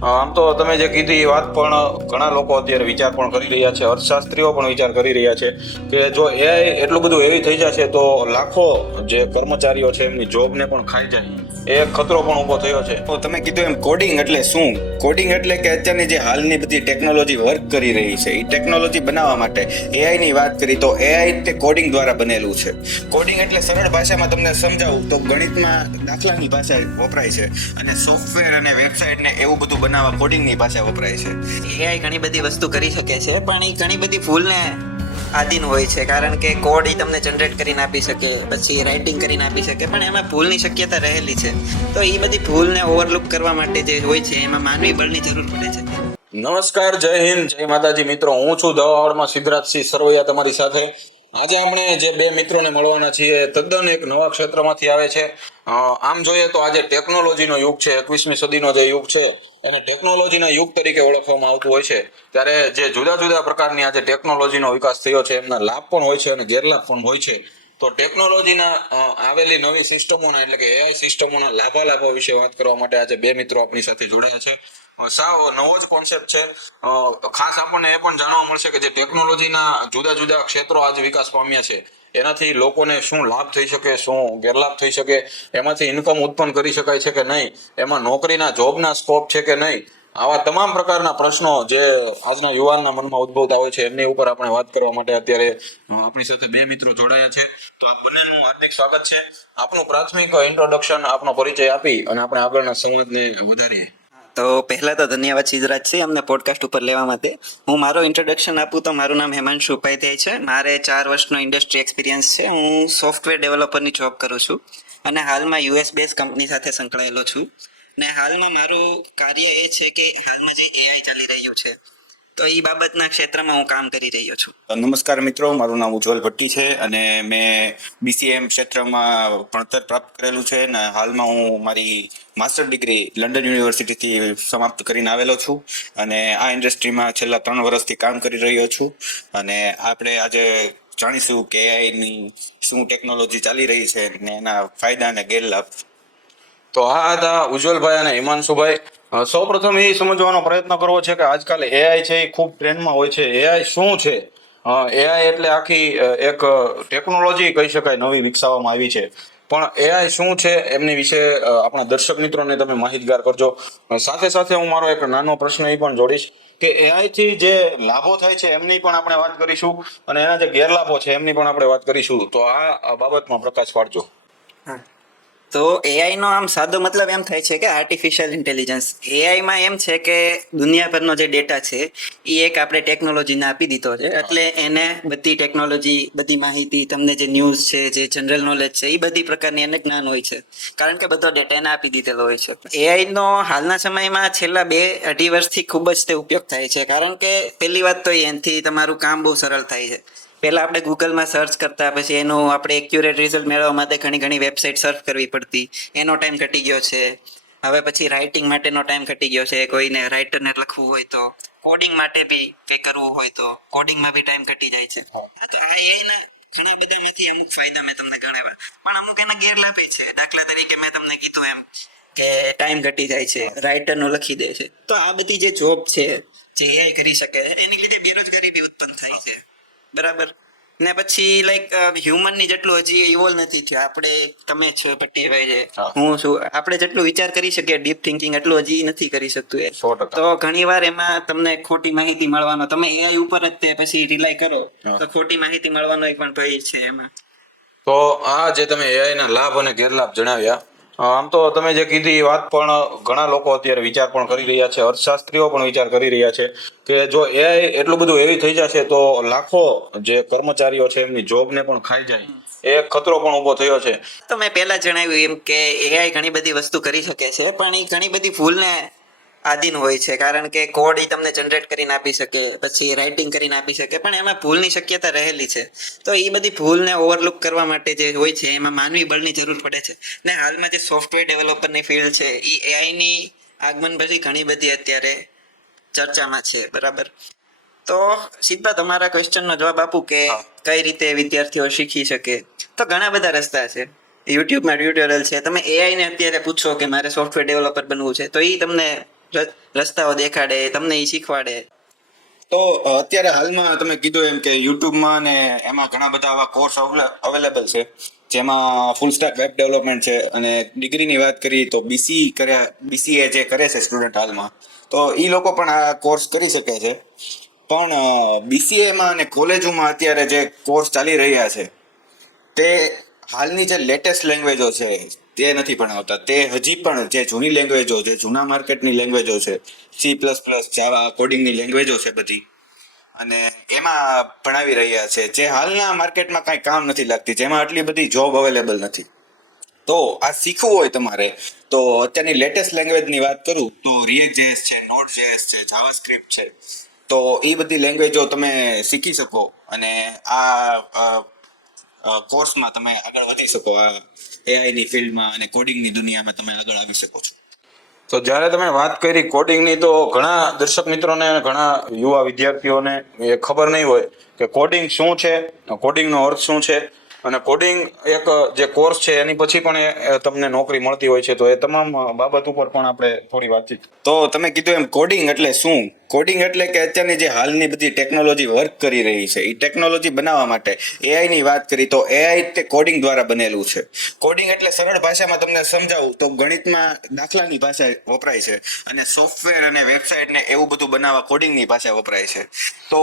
આમ તો તમે જે કીધી એ વાત પણ ઘણા લોકો અત્યારે વિચાર પણ કરી રહ્યા છે, અર્થશાસ્ત્રીઓ પણ વિચાર કરી રહ્યા છે કે જો એઆઈ એટલું બધું હેવી થઈ જશે તો લાખો જે કર્મચારીઓ છે એમની જોબને પણ ખાઈ જાય, એ એક ખતરો પણ ઊભો થયો છે. તો તમે કીધું એમ કોડિંગ એટલે શું? કોડિંગ એટલે કે અત્યારની જે હાલની બધી ટેકનોલોજી વર્ક કરી રહી છે એ ટેકનોલોજી બનાવવા માટે એઆઈ ની વાત કરી તો એઆઈ તે કોડિંગ દ્વારા બનેલું છે. કોડિંગ એટલે સરળ ભાષામાં તમને સમજાવું તો ગણિતમાં દાખલાની ભાષા વપરાય છે અને સોફ્ટવેર અને વેબસાઇટ ને એવું બધું બનાવવા કોડિંગની ભાષા વપરાય છે. એઆઈ ઘણી બધી વસ્તુ કરી શકે છે, પણ એ ઘણી બધી ભૂલને આધીન હોય છે. કારણ કે કોડ એ તમને જનરેટ કરીને આપી શકે, પછી રાઇટિંગ કરીને આપી શકે, પણ એમાં ભૂલની શક્યતા રહેલી છે. તો એ બધી ભૂલને ઓવરલુક કરવા માટે જે હોય છે એમાં માનવી બળની જરૂર પડે છે. નમસ્કાર, જય હિન્દ, જય માતાજી મિત્રો. હું છું દવાવાડમાં સિદ્ધરાજસિંહ સરવૈયા તમારી સાથે. આજે આપણે જે બે મિત્રોને મળવાના છીએ તદ્દન એક નવા ક્ષેત્રમાંથી આવે છે. આમ જોઈએ તો આજે ટેકનોલોજીનો યુગ છે, 21મી સદીનો જે યુગ છે એને ટેકનોલોજીના યુગ તરીકે ઓળખવામાં આવતું હોય છે. ત્યારે જે જુદા જુદા પ્રકારની આજે ટેકનોલોજીનો વિકાસ થયો છે એમના લાભ પણ હોય છે અને ગેરલાભ પણ હોય છે. તો ટેકનોલોજીના આવેલી નવી સિસ્ટમોના એટલે કે એઆઈ સિસ્ટમોના લાભાલાભો વિશે વાત કરવા માટે આજે બે મિત્રો આપણી સાથે જોડાયા છે. સાવ નવો જ કોન્સેપ્ટ છે. ખાસ આપણને એ પણ જાણવા મળશે કે જે ટેકનોલોજીના જુદા જુદા ક્ષેત્રો આજે વિકાસ પામ્યા છે એનાથી લોકોને શું લાભ થઈ શકે, શું ગેરલાભ થઈ શકે, એમાંથી ઇન્કમ ઉત્પન્ન કરી શકાય છે કે નહીં, એમાં નોકરીના જોબના સ્કોપ છે કે નહીં, આવા તમામ પ્રકારના પ્રશ્નો જે આજના યુવાનના મનમાં ઉદ્ભવતા હોય છે એમની ઉપર આપણે વાત કરવા માટે અત્યારે આપણી સાથે બે મિત્રો જોડાયા છે. તો આ બંનેનું હાર્દિક સ્વાગત છે. આપણું પ્રાથમિક ઇન્ટ્રોડક્શન, આપનો પરિચય આપી અને આપણે આગળના સંવાદને વધારીએ. તો પહેલા તો ધન્યવાદ સિદ્ધરાજ છે અમને પોડકાસ્ટ ઉપર લેવા માટે. હું મારો ઇન્ટ્રોડક્શન આપું તો મારું નામ હેમાંશુ ઉપાધ્યાય છે. મારે 4 વર્ષનો ઇન્ડસ્ટ્રી એક્સપિરિયન્સ છે. હું સોફ્ટવેર ડેવલપરની જોબ કરું છું અને હાલમાં યુએસ બેઝ કંપની સાથે સંકળાયેલો છું. ને હાલમાં મારું કાર્ય એ છે કે હાલમાં જે એઆઈ ચાલી રહ્યું છે તો એ બાબતના ક્ષેત્રમાં હું કામ કરી રહ્યો છું. નમસ્કાર મિત્રો, મારું નામ ઉજ્જવલ ભટ્ટી છે અને મેં બીસીએમ ક્ષેત્રમાં ભણતર પ્રાપ્ત કરેલું છે અને હાલમાં હું મારી માસ્ટર ડિગ્રી લંડન યુનિવર્સિટીથી સમાપ્ત કરીને આવેલો છું અને આ ઇન્ડસ્ટ્રીમાં છેલ્લા 3 વર્ષથી કામ કરી રહ્યો છું. અને આપણે આજે જાણીશું કે એઆઈની શું ટેકનોલોજી ચાલી રહી છે અને એના ફાયદા અને ગેરલાભ. તો આ હતા ઉજ્જવલભાઈ અને હિમાંશુભાઈ. સૌ પ્રથમ એ સમજવાનો પ્રયત્ન કરવો છે કે આજકાલ એઆઈ છે એ ખૂબ ટ્રેન્ડમાં હોય છે. એઆઈ શું છે? એઆઈ એટલે આખી એક ટેકનોલોજી કહી શકાય, નવી વિકસાવવામાં આવી છે. પણ એઆઈ શું છે એમની વિશે આપણા દર્શક મિત્રોને તમે માહિતગાર કરજો. સાથે સાથે હું મારો એક નાનો પ્રશ્ન એ પણ જોડીશ કે એઆઈ થી જે લાભો થાય છે એમની પણ આપણે વાત કરીશું અને એના જે ગેરલાભો છે એમની પણ આપણે વાત કરીશું. તો આ બાબતમાં પ્રકાશ પાડજો. હા, તો એઆઈનો આમ સાદો મતલબ એમ થાય છે કે આર્ટિફિશિયલ ઇન્ટેલિજન્સ. એઆઈમાં એમ છે કે દુનિયાભરનો જે ડેટા છે એ એક આપણે ટેકનોલોજીને આપી દીધો છે, એટલે એને બધી ટેકનોલોજી, બધી માહિતી, તમને જે ન્યૂઝ છે, જે જનરલ નોલેજ છે, એ બધી પ્રકારની એને જ્ઞાન હોય છે કારણ કે બધો ડેટા એને આપી દીધેલો હોય છે. એઆઈનો હાલના સમયમાં છેલ્લા 2-2.5 વર્ષથી ખૂબ જ તે ઉપયોગ થાય છે કારણ કે પહેલી વાત તો એનાથી તમારું કામ બહુ સરળ થાય છે. પહેલા આપણે ગૂગલમાં સર્ચ કરતા, પછી એનું આપણે એક્યુરેટ રિઝલ્ટ મેળવવા માટે ઘણી વેબસાઇટ સર્ચ કરવી પડતી, એનો ટાઈમ ઘટી ગયો છે. હવે પછી રાઇટિંગ માટેનો ટાઈમ ઘટી ગયો છે. કોઈને રાઇટરને લખવું હોય તો, કોડિંગ માટે બી કંઈ કરવું હોય તો કોડિંગમાં બી ટાઈમ ઘટી જાય છે. તો આ એઆઈના ઘણા બધામાંથી અમુક ફાયદા મેં તમને ગણાવ્યા, પણ અમુક એના ગેરલાભ છે. દાખલા તરીકે મેં તમને કીધું એમ કે ટાઈમ ઘટી જાય છે, રાઇટરનું લખી દે છે. તો આ બધી જે જોબ છે જે એઆઈ કરી શકે, એની લીધે બેરોજગારી બી ઉત્પન્ન થાય છે. બરાબર. ને પછી લાઈક હ્યુમનની જેટલું હજી ઇવોલ્વ નથી થયું. આપણે, તમે છો ભટ્ટીભાઈ છે, હું છું, આપણે જેટલું વિચાર કરી શકીએ ડીપ થિંકિંગ એટલું હજી નથી કરી શકતું એ. 100%. તો ઘણી વાર એમાં તમને ખોટી માહિતી મળવાનો, તમે એઆઈ ઉપર જ તે પછી રિલાય કરો તો ખોટી માહિતી મળવાનો પણ ભય છે એમાં. તો આ જે તમે એઆઈ ના લાભ અને ગેરલાભ જણાવ્યા, આમ તો તમે જે કીધી એ વાત પણ ઘણા લોકો અત્યારે વિચાર પણ કરી રહ્યા છે, અર્થશાસ્ત્રીઓ પણ વિચાર કરી રહ્યા છે કે જો એઆઈ એટલું બધું હેવી થઈ જશે તો લાખો જે કર્મચારીઓ છે એમની જોબને પણ ખાઈ જાય, એ એક ખતરો પણ ઊભો થયો છે. તો મેં પહેલા જણાવ્યું એમ કે એઆઈ ઘણી બધી વસ્તુ કરી શકે છે, પણ એ ઘણી બધી ભૂલને આધીન હોય છે. કારણ કે કોડ એ તમને જનરેટ કરીને આપી શકે, પછી રાઇટિંગ કરીને આપી શકે, પણ એમાં ભૂલની શક્યતા રહેલી છે. તો એ બધી ભૂલને ઓવરલુક કરવા માટે જે હોય છે એમાં માનવી બળની જરૂર પડે છે. ને હાલમાં જે સોફ્ટવેર ડેવલપરની ફિલ્ડ છે એ એઆઈની આગમન પછી ઘણી બધી અત્યારે ચર્ચામાં છે. બરાબર. તો સીધા તમારા ક્વેશ્ચનનો જવાબ આપું કે કઈ રીતે વિદ્યાર્થીઓ શીખી શકે, તો ઘણા બધા રસ્તા છે. યુટ્યુબમાં ટ્યુટોરિયલ છે. તમે એઆઈને અત્યારે પૂછો કે મારે સોફ્ટવેર ડેવલપર બનવું છે તો એ તમને રસ્તાઓ દેખાડે, તમને એ શીખવાડે. તો અત્યારે હાલમાં તમે કીધું એમ કે યુટ્યુબમાં ને એમાં ઘણા બધા આવા કોર્સ અવેલેબલ છે, જેમાં ફૂલ સ્ટેક વેબ ડેવલપમેન્ટ છે. અને ડિગ્રીની વાત કરીએ તો બીસીએ જે કરે છે સ્ટુડન્ટ હાલમાં, તો એ લોકો પણ આ કોર્સ કરી શકે છે. પણ બીસીએમાં અને કોલેજોમાં અત્યારે જે કોર્સ ચાલી રહ્યા છે તે હાલની જે લેટેસ્ટ લેંગ્વેજો છે તે નથી ભણાવતા. તે હજી પણ જે જૂની લેંગ્વેજો, જે જૂના માર્કેટની લેંગ્વેજો છે, C++, જાવા, કોડિંગની લેંગ્વેજો છે બધી, અને એમાં ભણાવી રહ્યા છે, જે હાલના માર્કેટમાં કાંઈ કામ નથી લાગતી, જેમાં આટલી બધી જોબ અવેલેબલ નથી. તો આ શીખવું હોય તમારે તો અત્યારની લેટેસ્ટ લેંગ્વેજની વાત કરું તો React.js છે, Node.js છે, જાવાસ્ક્રિપ્ટ છે. તો એ બધી લેંગ્વેજો તમે શીખી શકો અને આ કોર્સમાં તમે આગળ વધી શકો. આ એઆઈની ફિલ્ડમાં અને કોડિંગની દુનિયામાં તમે આગળ આવી શકો છો. તો જ્યારે તમે વાત કરી કોડિંગની, તો ઘણા દર્શક મિત્રોને, ઘણા યુવા વિદ્યાર્થીઓને એ ખબર નહીં હોય કે કોડિંગ શું છે, કોડિંગનો અર્થ શું છે, અને કોડિંગ એક જે કોર્સ છે એની પછી પણ તમને નોકરી મળતી હોય છે. તો એ તમામ બાબત ઉપર પણ આપણે થોડી વાતચીત. તો તમે કીધું એમ કોડિંગ એટલે શું? કોડિંગ એટલે કે અત્યારની જે હાલની બધી ટેકનોલોજી વર્ક કરી રહી છે એ ટેકનોલોજી બનાવવા માટે એઆઈની વાત કરી તો એઆઈ તે કોડિંગ દ્વારા બનેલું છે. કોડિંગ એટલે સરળ ભાષામાં તમને સમજાવું તો ગણિતમાં દાખલાની ભાષા વપરાય છે, અને સોફ્ટવેર અને વેબસાઇટ ને એવું બધું બનાવવા કોડિંગની ભાષા વપરાય છે. તો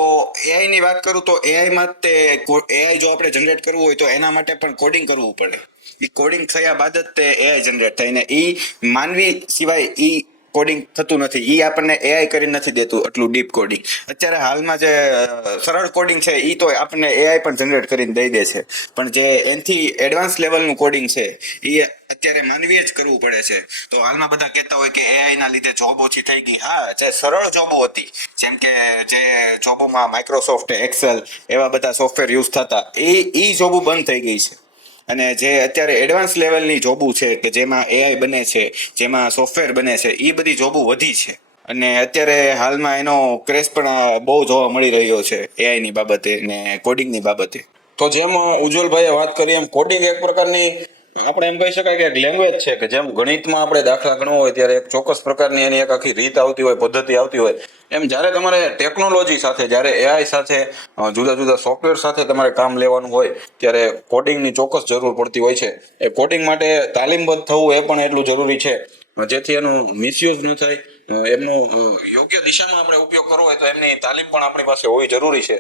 એઆઈની વાત કરું તો એઆઈમાં તે એઆઈ જો આપણે જનરેટ કરવું હોય તો એના માટે પણ કોડિંગ કરવું પડે. એ કોડિંગ થયા બાદ જ તે એઆઈ જનરેટ થાય, ને એ માનવી સિવાય એ કોડિંગ થતું નથી. એ આપણને એઆઈ કરી નથી દેતું આટલું ડીપ કોડિંગ. અત્યારે હાલમાં જે સરળ કોડિંગ છે એ તો આપણને એઆઈ પણ જનરેટ કરીને દઈ દે છે, પણ જે એનાથી એડવાન્સ લેવલનું કોડિંગ છે એ અત્યારે માનવીએ જ કરવું પડે છે. તો હાલમાં બધા કહેતા હોય કે એઆઈ ના લીધે જોબ ઓછી થઈ ગઈ. હા, જે સરળ જોબો હતી, જેમ કે જે જોબોમાં માઇક્રોસોફ્ટ એક્સેલ એવા બધા સોફ્ટવેર યુઝ થતા, એ જોબો બંધ થઈ ગઈ છે. અને જે અત્યારે એડવાન્સ લેવલની જોબો છે કે જેમાં એઆઈ બને છે, જેમાં સોફ્ટવેર બને છે, એ બધી જોબો વધી છે. અને અત્યારે હાલમાં એનો ક્રેઝ પણ બહુ જોવા મળી રહ્યો છે એઆઈની બાબતે ને કોડિંગની બાબતે. તો જેમ ઉજ્જવલભાઈએ વાત કરી એમ કોડિંગ એક પ્રકારની આપણે એમ કહી શકાય કે એક લેંગ્વેજ છે કે જેમ ગણિતમાં આપણે દાખલા ગણવો હોય ત્યારે એક ચોક્કસ પ્રકારની એની એક આખી રીત આવતી હોય, પદ્ધતિ આવતી હોય, એમ જ્યારે તમારે ટેકનોલોજી સાથે, જ્યારે એઆઈ સાથે, જુદા જુદા સોફ્ટવેર સાથે તમારે કામ લેવાનું હોય ત્યારે કોડિંગની ચોક્કસ જરૂર પડતી હોય છે. એ કોડિંગ માટે તાલીમબદ્ધ થવું એ પણ એટલું જરૂરી છે, જેથી એનું મિસયુઝ ન થાય, એમનો યોગ્ય દિશામાં આપણે ઉપયોગ કરવો હોય તો એમની તાલીમ પણ આપણી પાસે હોવી જરૂરી છે.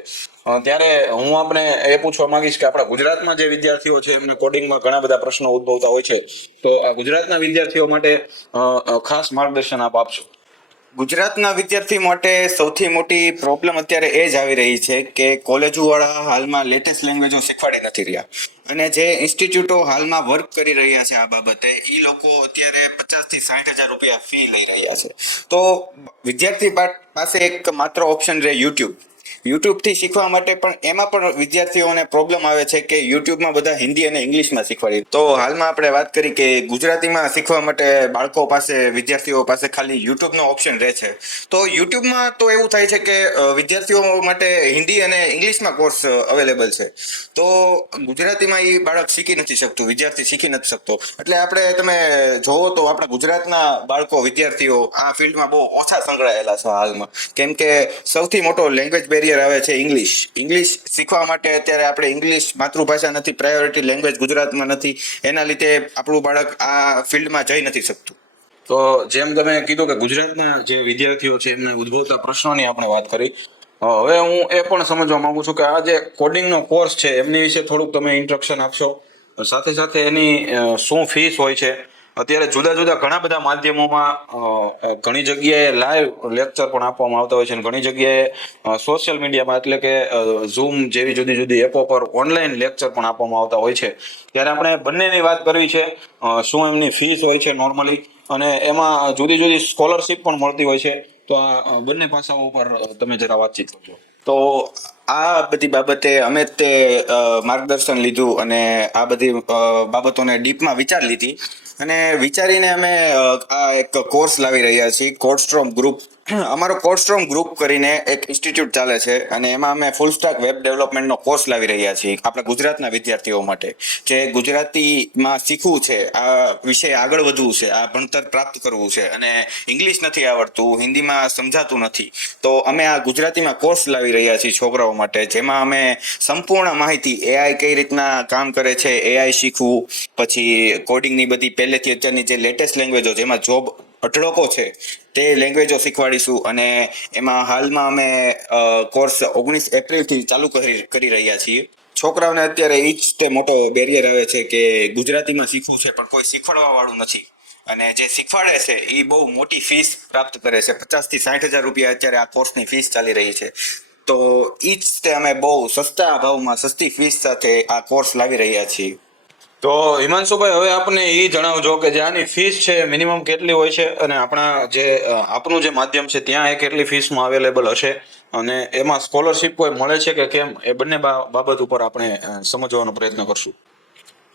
ત્યારે હું આપણે એ પૂછવા માંગીશ કે આપણા ગુજરાતમાં જે વિદ્યાર્થીઓ છે એમને કોડિંગમાં ઘણા બધા પ્રશ્નો ઉદ્ભવતા હોય છે, તો આ ગુજરાતના વિદ્યાર્થીઓ માટે ખાસ માર્ગદર્શન આપ આપશો. ગુજરાતના વિદ્યાર્થી માટે સૌથી મોટી પ્રોબ્લેમ અત્યારે એ જ આવી રહી છે કે કોલેજોવાળા હાલમાં લેટેસ્ટ લેંગ્વેજો શીખવાડી નથી રહ્યા, અને જે ઇન્સ્ટિટ્યૂટો હાલમાં વર્ક કરી રહ્યા છે આ બાબતે એ લોકો અત્યારે 50,000 થી 60,000 રૂપિયા ફી લઈ રહ્યા છે. તો વિદ્યાર્થી પાસે એક માત્ર ઓપ્શન રહે યુટ્યુબથી શીખવા માટે, પણ એમાં પણ વિદ્યાર્થીઓને પ્રોબ્લેમ આવે છે કે યુટ્યુબમાં બધા હિન્દી અને ઇંગ્લિશમાં શીખવાડી. તો હાલમાં આપણે વાત કરી કે ગુજરાતીમાં શીખવા માટે બાળકો પાસે, વિદ્યાર્થીઓ પાસે ખાલી યુટ્યુબનો ઓપ્શન રહે છે. તો યુટ્યુબમાં તો એવું થાય છે કે વિદ્યાર્થીઓ માટે હિન્દી અને ઇંગ્લિશમાં કોર્સ અવેલેબલ છે, તો ગુજરાતીમાં એ બાળક શીખી નથી શકતું, વિદ્યાર્થી શીખી નથી શકતો. એટલે આપણે તમે જોવો તો આપણા ગુજરાતના બાળકો, વિદ્યાર્થીઓ આ ફિલ્ડમાં બહુ ઓછા સંકળાયેલા છે હાલમાં, કેમ કે સૌથી મોટો લેંગ્વેજ બેરિયર આવે છે ઇંગ્લિશ શીખવા માટે. અત્યારે આપણે ઇંગ્લિશ માતૃભાષા નથી, પ્રાયોરિટી લેંગ્વેજ ગુજરાતમાં નથી, એના લીધે આપણું બાળક આ ફિલ્ડમાં જઈ નથી શકતું. તો જેમ તમે કીધું કે ગુજરાતના જે વિદ્યાર્થીઓ છે એમને ઉદ્ભવતા પ્રશ્નોની આપણે વાત કરી, હવે હું એ પણ સમજવા માંગુ છું કે આ જે કોડિંગનો કોર્સ છે એમની વિશે થોડુંક તમે ઇન્ટ્રોડક્શન આપશો. સાથે સાથે એની શું ફીસ હોય છે? અત્યારે જુદા જુદા ઘણા બધા માધ્યમોમાં ઘણી જગ્યાએ લાઈવ લેક્ચર પણ આપવામાં આવતા હોય છે, અને ઘણી જગ્યાએ સોશિયલ મીડિયામાં એટલે કે ઝૂમ જેવી જુદી જુદી એપો પર ઓનલાઈન લેક્ચર પણ આપવામાં આવતા હોય છે. ત્યારે આપણે બંનેની વાત કરવી છે, શું એમની ફીસ હોય છે નોર્મલી, અને એમાં જુદી જુદી સ્કોલરશિપ પણ મળતી હોય છે. તો આ બંને પાસાઓ ઉપર તમે જરા વાતચીત કરજો. તો આ બધી બાબતે અમે તે માર્ગદર્શન લીધું અને આ બધી બાબતોને ડીપમાં વિચાર લીધી, અને વિચારીને અમે આ એક કોર્સ લાવી રહ્યા છીએ, કોડસ્ટ્રોમ ગ્રુપ અમારો કોર્સસ્ટ્રોમ ગ્રુપ કરીને એક ઇન્સ્ટિટ્યૂટ ચાલે છે અને એમાં અમે ફૂલ સ્ટેક વેબ ડેવલપમેન્ટનો કોર્સ લાવી રહ્યા છીએ આપણા ગુજરાતના વિદ્યાર્થીઓ માટે જે ગુજરાતીમાં શીખવું છે, આ વિષય આગળ વધવું છે, આ ભણતર પ્રાપ્ત કરવું છે અને ઇંગ્લિશ નથી આવડતું, હિન્દીમાં સમજાતું નથી, તો અમે આ ગુજરાતીમાં કોર્સ લાવી રહ્યા છીએ છોકરાઓ માટે, જેમાં અમે સંપૂર્ણ માહિતી એઆઈ કઈ રીતના કામ કરે છે, એઆઈ શીખવું, પછી કોડિંગની બધી પહેલેથી અત્યારની જે લેટેસ્ટ લેંગ્વેજો જેમાં જોબ અઢળકો છે તે લેંગ્વેજો શીખવાડીશું અને એમાં હાલમાં અમે કોર્સ 19 એપ્રિલથી ચાલુ કરી રહ્યા છીએ. છોકરાઓને અત્યારે એ જ તે મોટો બેરિયર આવે છે કે ગુજરાતીમાં શીખવું છે પણ કોઈ શીખવાડવા વાળું નથી અને જે શીખવાડે છે એ બહુ મોટી ફીસ પ્રાપ્ત કરે છે. 50,000 થી 60,000 રૂપિયા અત્યારે આ કોર્સની ફીસ ચાલી રહી છે. તો એ જ તે અમે બહુ સસ્તા ભાવમાં સસ્તી ફીસ સાથે આ કોર્સ લાવી રહ્યા છીએ. તો હિમાંશુભાઈ, હવે આપને એ જણાવજો કે જે આની ફીસ છે મિનિમમ કેટલી હોય છે અને આપનું જે માધ્યમ છે ત્યાં એ કેટલી ફીસમાં અવેલેબલ હશે અને એમાં સ્કોલરશિપ કોઈ મળે છે કે કેમ, એ બંને બાબત ઉપર આપણે સમજવાનો પ્રયત્ન કરશું.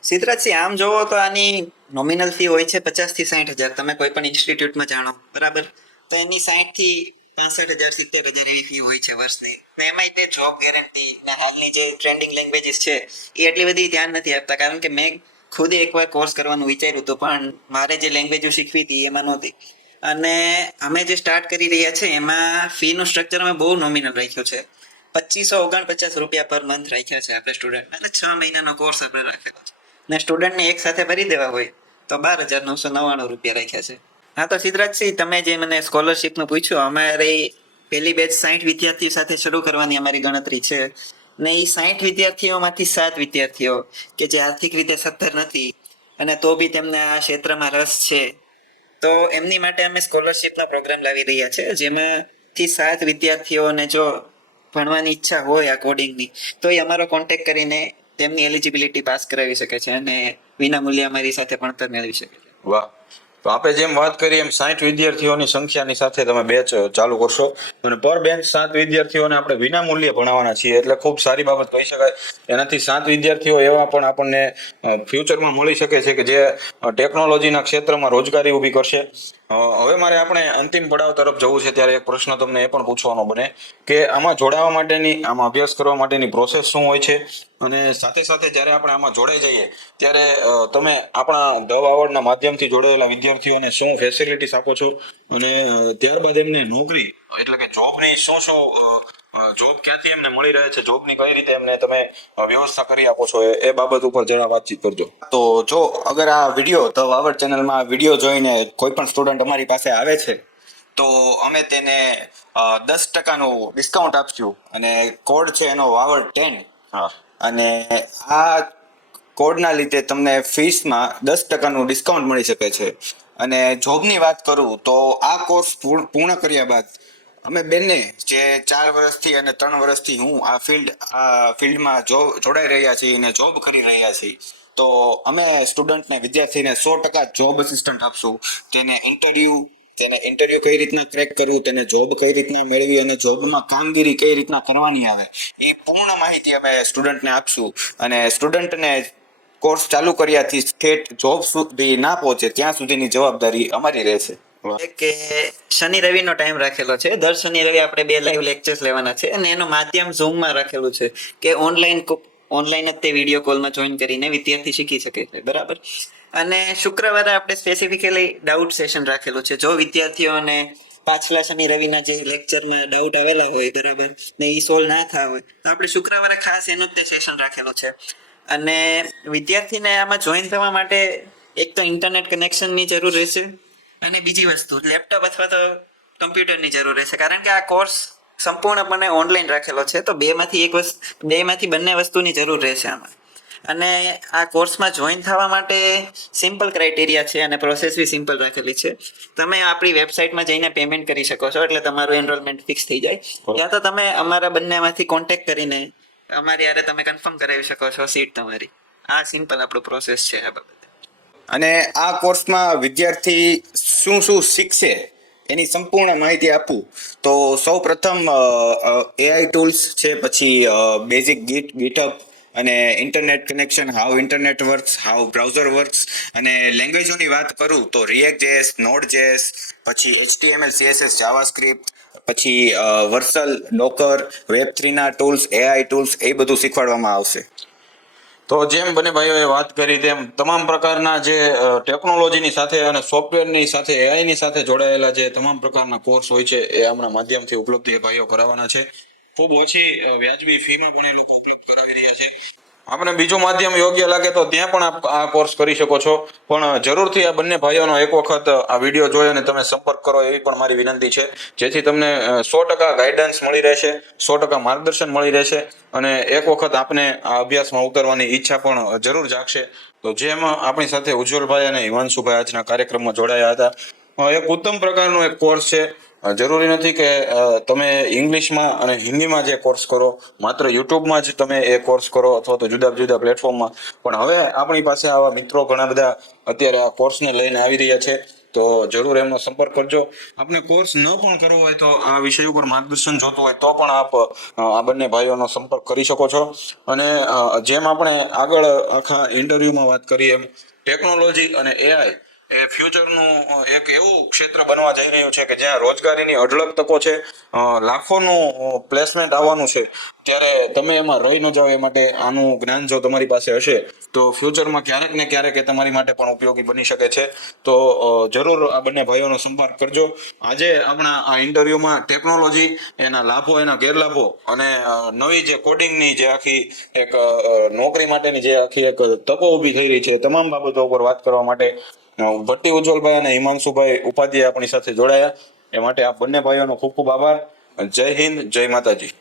સિદ્ધરાજસિંહ, આમ જોવો તો આની નોમિનલ ફી હોય છે 50,000 થી 60,000. તમે કોઈ પણ ઇન્સ્ટિટ્યૂટમાં જાણો, બરાબર, તો એની 60,000 થી 65,000 70,000 એવી ફી હોય છે વર્ષની. તો એમાંય તે જોબ ગેરંટી ને હાલની જે ટ્રેન્ડિંગ લેંગ્વેજીસ છે એ એટલી બધી ધ્યાન નથી આપતા, કારણ કે મેં ખુદ એકવાર કોર્સ કરવાનું વિચાર્યું હતું પણ મારે જે લેંગ્વેજો શીખવી હતી એમાં નહોતી. અને અમે જે સ્ટાર્ટ કરી રહ્યા છે એમાં ફીનું સ્ટ્રક્ચર અમે બહુ નોમિનલ રાખ્યું છે. 2549 રૂપિયા પર મંથ રાખ્યા છે આપણે સ્ટુડન્ટ, એટલે 6 મહિનાનો કોર્સ આપણે રાખેલો છે ને સ્ટુડન્ટને એક સાથે ભરી દેવા હોય તો 12,999 રૂપિયા રાખ્યા છે. હા, તો સિદ્ધરાજસિંહ, તમે જે મને સ્કોલરશિપનું પૂછ્યું, અમારે પહેલી બેચ 60 વિદ્યાર્થીઓ સાથે શરૂ કરવાની અમારી ગણતરી છે ને એ 60 વિદ્યાર્થીઓમાંથી 7 વિદ્યાર્થીઓ કે જે આર્થિક રીતે સદ્ધર નથી અને તો બી તેમને આ ક્ષેત્રમાં રસ છે, તો એમની માટે અમે સ્કોલરશિપના પ્રોગ્રામ લાવી રહ્યા છે, જેમાંથી 7 વિદ્યાર્થીઓને જો ભણવાની ઈચ્છા હોય આ કોડિંગની તો એ અમારો કોન્ટેક્ટ કરીને તેમની એલિજિબિલિટી પાસ કરાવી શકે છે અને વિનામૂલ્યે અમારી સાથે ભણતર મેળવી શકે છે. વાહ! તો આપણે જેમ વાત કરી એમ 60 વિદ્યાર્થીઓની સંખ્યાની સાથે તમે બેચ ચાલુ કરશો અને પર બેચ 7 વિદ્યાર્થીઓને આપણે વિનામૂલ્યે ભણાવવાના છીએ, એટલે ખૂબ સારી બાબત કહી શકાય. એનાથી 7 વિદ્યાર્થીઓ એવા પણ આપણને ફ્યુચરમાં મળી શકે છે કે જે ટેકનોલોજીના ક્ષેત્રમાં રોજગારી ઊભી કરશે. હવે મારે આપણે અંતિમ પડાવ તરફ જવું છે, ત્યારે એક પ્રશ્ન તમને એ પણ પૂછવાનો બને કે આમાં જોડાવા માટેની, આમાં અભ્યાસ કરવા માટેની પ્રોસેસ શું હોય છે અને સાથે સાથે જ્યારે આપણે આમાં જોડાઈ જઈએ ત્યારે તમે આપણા ધ વાવડના માધ્યમથી જોડાયેલા વિદ્યાર્થીઓને શું ફેસિલિટીસ આપો છો અને ત્યારબાદ એમને નોકરી એટલે કે જોબની શું જોબ ક્યાંથી એમને મળી રહે છે, જોબની કઈ રીતે એમને તમે વ્યવસ્થા કરી આપો છો, એ બાબત ઉપર જરા વાતચીત કરજો. તો જો અગર આ વિડીયો ધ વાવડ ચેનલમાં વિડીયો જોઈને કોઈ પણ સ્ટુડન્ટ અમારી પાસે આવે છે તો અમે તેને 10% ડિસ્કાઉન્ટ આપશું અને કોડ છે એનો વાવડ 10. હા, અને આ કોડના લીધે તમને ફીસમાં 10% ડિસ્કાઉન્ટ મળી શકે છે. અને જોબની વાત કરું તો આ કોર્સ પૂર્ણ કર્યા બાદ અમે બંને જે 4 વર્ષથી અને 3 વર્ષથી હું આ ફિલ્ડમાં જોડાઈ રહ્યા છીએ અને જોબ કરી રહ્યા છીએ, તો અમે સ્ટુડન્ટને, વિદ્યાર્થીને 100% જોબ અસિસ્ટન્ટ આપશું. તેને ઇન્ટરવ્યુ કઈ રીતના ક્રેક કરવું, તેને જોબ કઈ રીતના મેળવી અને જોબમાં કામગીરી કઈ રીતના કરવાની આવે એ પૂર્ણ માહિતી અમે સ્ટુડન્ટને આપશું. અને સ્ટુડન્ટને કોર્સ ચાલુ કર્યાથી ઠેઠ જોબ સુધી ના પહોંચે ત્યાં સુધીની જવાબદારી અમારી રહેશે. કે શનિ રવિનો ટાઈમ રાખેલો છે. દર શનિ રવિ આપણે 2 લાઈવ લેક્ચર્સ લેવાના છે અને એનું માધ્યમ ઝૂમમાં રાખેલું છે કે ઓનલાઈન જ તે વિડીયો કોલમાં જોઈન કરીને વિદ્યાર્થી શીખી શકે છે, બરાબર. અને શુક્રવારે આપણે સ્પેસિફિકલી ડાઉટ સેશન રાખેલું છે. જો વિદ્યાર્થીઓને પાછલા શનિ રવિના જે લેક્ચરમાં ડાઉટ આવેલા હોય, બરાબર, ને એ સોલ્વ ના થયા હોય તો આપણે શુક્રવારે ખાસ એનું જ તે સેશન રાખેલું છે. અને વિદ્યાર્થીને આમાં જોઈન થવા માટે એક તો ઇન્ટરનેટ કનેક્શનની જરૂર રહેશે અને બીજી વસ્તુ લેપટોપ અથવા તો કમ્પ્યુટરની જરૂર રહેશે, કારણ કે આ કોર્સ સંપૂર્ણપણે ઓનલાઈન રાખેલો છે. તો બેમાંથી બંને વસ્તુની જરૂર રહેશે આમાં. અને આ કોર્સમાં જોઈન થવા માટે સિમ્પલ ક્રાઇટેરિયા છે અને પ્રોસેસ બી સિમ્પલ રાખેલી છે. તમે આપણી વેબસાઇટમાં જઈને પેમેન્ટ કરી શકો છો એટલે તમારું એનરોલમેન્ટ ફિક્સ થઈ જાય. ત્યાં તો તમે અમારા બંનેમાંથી કોન્ટેક્ટ કરીને અમારી યારે તમે કન્ફર્મ કરાવી શકો છો સીટ તમારી. આ સિમ્પલ આપણો પ્રોસેસ છે આ બાબતે. અને આ કોર્સમાં વિદ્યાર્થી શું શું શીખશે એની સંપૂર્ણ માહિતી આપું તો સૌ પ્રથમ એઆઈ ટૂલ્સ છે, પછી બેઝિક ગીટહબ અને internet connection, how internet works, how browser works. અને લેંગ્વેજોની વાત કરું તો રિએક્ટ જેએસ, નોડ જેએસ, પછી HTML, CSS, જાવાસ્ક્રિપ્ટ, પછી વર્સલ, ડોકર, વેબ3 ના ટૂલ્સ, AI ટૂલ્સ, એ બધું શીખવાડવામાં આવશે. તો જેમ બંને ભાઈઓએ વાત કરી તેમ તમામ પ્રકારના જે ટેકનોલોજીની સાથે અને સોફ્ટવેરની સાથે એઆઈની સાથે જોડાયેલા જે તમામ પ્રકારના કોર્સ હોય છે એ આમના માધ્યમથી ઉપલબ્ધ એ ભાઈઓ કરાવવાના છે. ખૂબ ઓછી વ્યાજબી ફીમાં પણ એ લોકો ઉપલબ્ધ કરાવી રહ્યા છે. આપણે બીજું માધ્યમ યોગ્ય લાગે તો ત્યાં પણ આપ આ કોર્સ કરી શકો છો, પણ જરૂરથી આ બંને ભાઈઓનો એક વખત આ વિડીયો જોઈ અને તમે સંપર્ક કરો એવી પણ મારી વિનંતી છે, જેથી તમને 100% ગાઈડન્સ મળી રહેશે, 100% માર્ગદર્શન મળી રહેશે અને એક વખત આપને આ અભ્યાસમાં ઉતરવાની ઈચ્છા પણ જરૂર જાગશે. તો જેમ આપણી સાથે ઉજ્જવલભાઈ અને હિમાંશુભાઈ આજના કાર્યક્રમમાં જોડાયા હતા, એક ઉત્તમ પ્રકારનો એક કોર્સ છે. જરૂરી નથી કે તમે ઇંગ્લિશમાં અને હિન્દીમાં જે કોર્સ કરો, માત્ર યુટ્યુબમાં જ તમે એ કોર્સ કરો અથવા તો જુદા જુદા પ્લેટફોર્મમાં, પણ હવે આપણી પાસે આવા મિત્રો ઘણા બધા અત્યારે આ કોર્સને લઈને આવી રહ્યા છે. તો જરૂર એમનો સંપર્ક કરજો. આપને કોર્સ ન પણ કરવો હોય તો આ વિષય ઉપર માર્ગદર્શન જોતું હોય તો પણ આપ આ બંને ભાઈઓનો સંપર્ક કરી શકો છો. અને જેમ આપણે આગળ આખા ઇન્ટરવ્યુમાં વાત કરી એમ ટેકનોલોજી અને એઆઈ એ ફ્યુચરનું એક એવું ક્ષેત્ર બનવા જઈ રહ્યું છે કે જ્યાં રોજગારીની અઢળક તકો છે, લાખોનું પ્લેસમેન્ટ આવવાનું છે. ત્યારે તમે એમાં રહી ન જાઓ એ માટે આનું જ્ઞાન જો તમારી પાસે હશે તો ફ્યુચરમાં ક્યારેક ને ક્યારેક એ તમારી માટે પણ ઉપયોગી બની શકે છે. તો જરૂર આ બંને ભાઈઓનો સંપર્ક કરજો. આજે આપણા આ ઇન્ટરવ્યુમાં ટેકનોલોજી, એના લાભો, એના ગેરલાભો અને નવી જે કોડિંગની જે આખી એક નોકરી માટેની જે આખી એક તકો ઊભી થઈ રહી છે, તમામ બાબતો ઉપર વાત કરવા માટે ભટ્ટી ઉજ્જવલભાઈ અને હિમાંશુભાઈ ઉપાધ્યાય આપણી સાથે જોડાયા. એ માટે આ બંને ભાઈઓનો ખૂબ ખૂબ આભાર. જય હિન્દ, જય માતાજી.